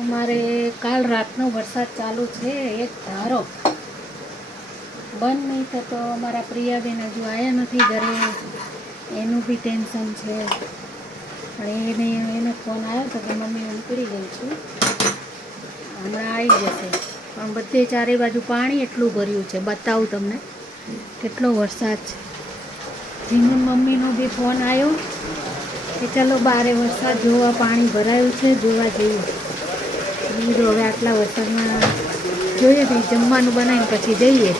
અમારે કાલ રાતનો વરસાદ ચાલુ છે, એક ધારો બંધ નહીં થતો. અમારા પ્રિયાબેન હજુ આવ્યા નથી ઘરે, એનું બી ટેન્શન છે. પણ એને ફોન આવ્યો હતો કે મમ્મી હું નીકળી ગઈ છું, હમણાં આવી જશે. પણ બધે ચારે બાજુ પાણી એટલું ભર્યું છે, બતાવું તમને કેટલો વરસાદ છે. જીનું મમ્મીનો બી ફોન આવ્યો કે ચાલો બારે વરસાદ જોવા, પાણી ભરાયું છે, જોવા જઈએ. બીજું હવે આટલા વરસાદમાં જોઈએ ભાઈ, જમવાનું બનાવીને પછી જઈએ.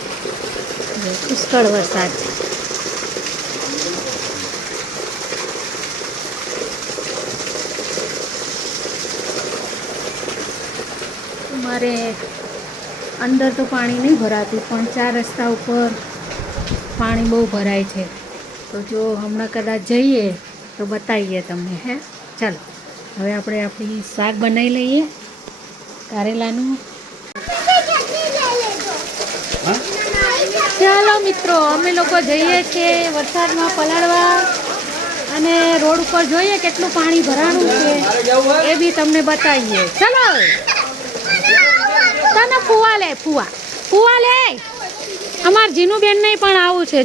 પુષ્કળ વરસાદ છે. મારે અંદર તો પાણી નહીં ભરાતું, પણ 4 રસ્તા ઉપર પાણી બહુ ભરાય છે. તો જો હમણાં કદાચ જઈએ તો બતાવીએ તમને. હે ચાલો હવે આપણે આપણી શાક બનાવી લઈએ કારેલાનું. ચાલો મિત્રો, અમે લોકો જઈએ છીએ વરસાદમાં પલાળવા, અને રોડ ઉપર જોઈએ કેટલું પાણી ભરાણું છે એ બી તમને બતાવીએ. ચાલો તને ફુવા લે, ફુવા લે. અમાર જીનુબેન નહીં પણ આવું છે.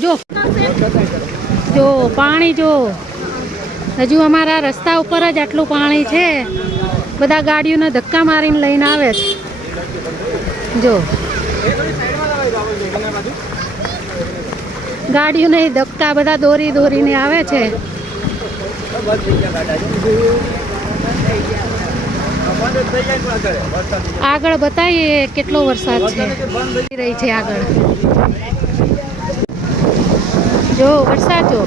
જો પાણી, જો હજુ અમારા રસ્તા ઉપર જ આટલું પાણી છે. બધા ગાડીઓને ધક્કા મારીને લઈને આવે છે. જો ગાડીઓને ધક્કા બધા દોરીને આવે છે. આગળ બતાવીએ કેટલો વરસાદ છે. રહી છે આગળ, જો વરસાદ, જો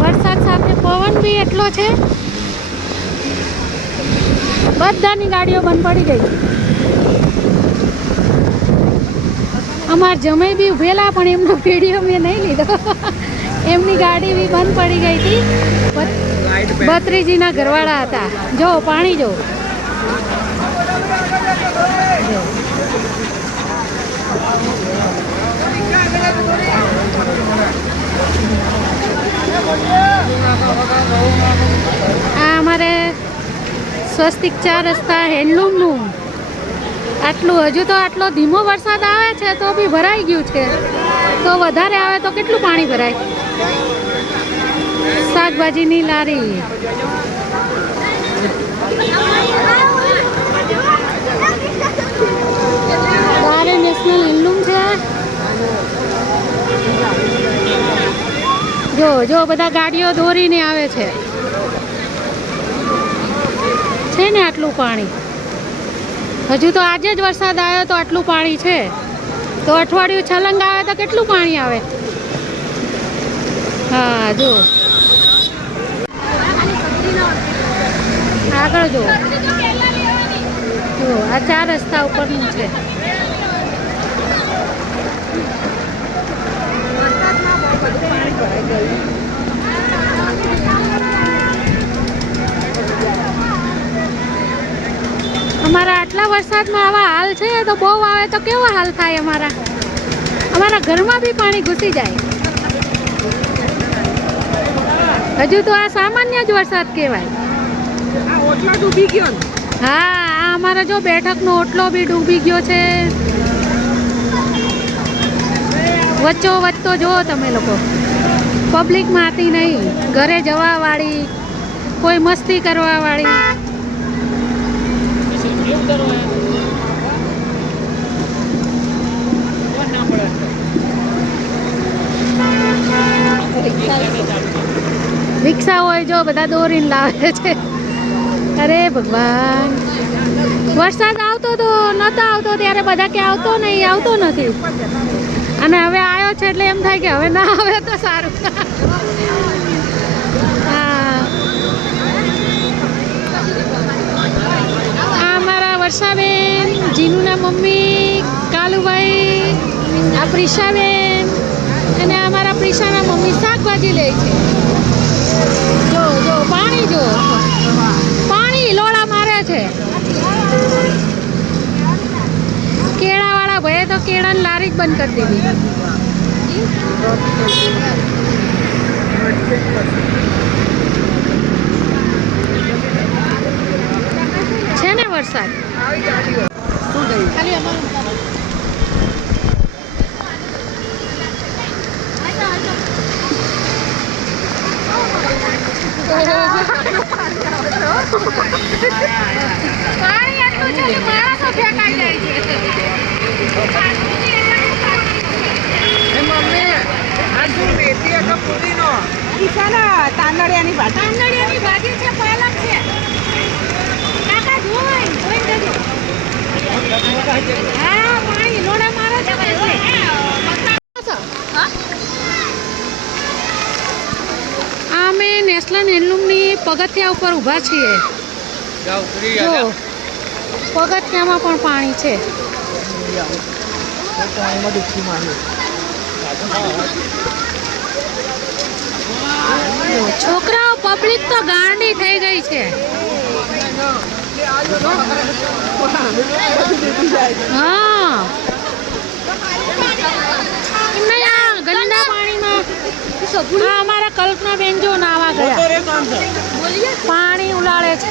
વરસાદ સાથે પવન બી એટલો છે. બધાની ગાડીઓ બંધ પડી ગઈ. અમાર જમાઈ બી ઉભેલા, પણ એમનો વિડીયો મેં નહીં લીધો. એમની ગાડી બી બંધ પડી ગઈ હતી. ભત્રીજીના ઘરવાળા હતા. જો પાણી, જો આ અમારે સ્વસ્તિક 4 રસ્તા હેન્ડલૂમનું આટલું, હજુ તો આટલો ધીમો વરસાદ આવે છે તો બી ભરાઈ ગયું છે. તો વધારે આવે તો કેટલું પાણી ભરાય. શાકભાજીની લારી, બારે નેશનલ હેન્ડલૂમ છે. જો બધા ગાડીઓ દોરીને આવે છે ને આટલું પાણી. હજુ તો આજે જ વરસાદ આવ્યો તો આટલું પાણી છે, તો અઠવાડિયું છલંગ આવે તો કેટલું પાણી આવે. હા જો આગળ, જો આ 4 રસ્તા ઉપરનું છે. અમારા આટલા વરસાદમાં આવા હાલ છે, તો બહુ આવે તો કેવો હાલ થાય. અમારા ઘરમાં બી પાણી ઘૂસી જાય. હજુ તો આ સામાન્ય જ વરસાદ કહેવાય. હા, આ અમારા જો બેઠકનો ઓટલો બી ડૂબી ગયો છે. વચ્ચો વચ્ચો જુઓ તમે લોકો, પબ્લિક માંથી નહીં, ઘરે જવા વાળી, કોઈ મસ્તી કરવા વાળી. રિક્ષા હોય જો બધા દોરીને લાવે છે. અરે ભગવાન, વરસાદ આવતો તો નતો આવતો ત્યારે બધા કે આવતો નહીં, આવતો નથી, અને હવે આવ્યો છે એટલે એમ થાય કે હવે ના આવે તો સારું. આ અમારા વર્ષાબેન, જીનુના મમ્મી, કાલુભાઈ, આ પ્રિશાબેન, અને અમારા પ્રિશાના મમ્મી શાકભાજી લે છે. જો પાણી, જો પાણી લોડા મારે છે. કેળાવાળા ભાઈએ તો કેળાની લારી જ બંધ કરી દીધી. પાણી એટલું છે કે માણસો ફેંકાઈ જાય છે. તાંદળિયાની ભાજી તાંદળિયાની ભાજી છે, પાલક છે. કાકા જોઈ દેજો. હા, પાણી લોડા મારે છે. અમે નેશનલ હેન્ડલૂમની પગથિયા ઉપર ઊભા છીએ. જો પગથિયામાં પણ પાણી છે. છોકરાઓ પબ્લિક તો ગાંડી થઈ ગઈ છે. હા, ગંદા પાણીમાં અમારા કલ્પના બેન જો નાવા ગયા, પાણી ઉલાળે છે.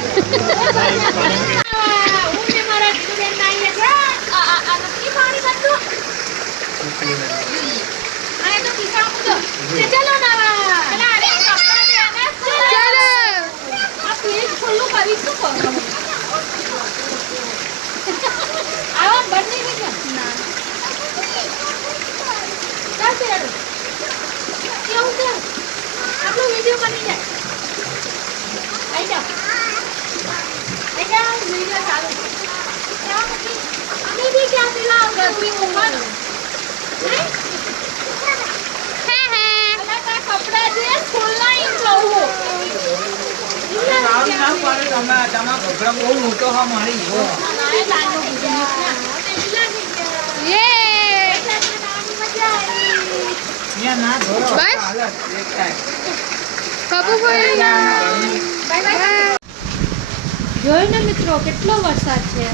જોયું ને મિત્રો, કેટલો વરસાદ છે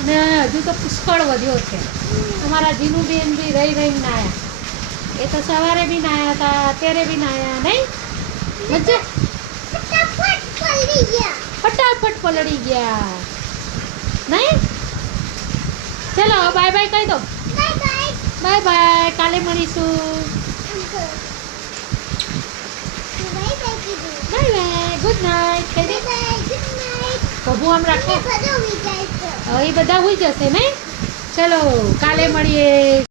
અને હજુ તો પુષ્કળ વધ્યો છે. અમારા જીનુબેન બી રહી નાયા. એ તો સવારે બી નાયા હતા, અત્યારે બી નાયા. નહીં મજા, ફટાફટ પલળી ગયા. નહીં, ચલો બાય બાય કહી દો. બાય બાય, કાલે મળીશું. બાય બાય, ગુડ નાઇટ કહી દે. કબુ આમ રાખો. એ બધા હોઈ જશે નહીં. ચલો કાલે મળીએ.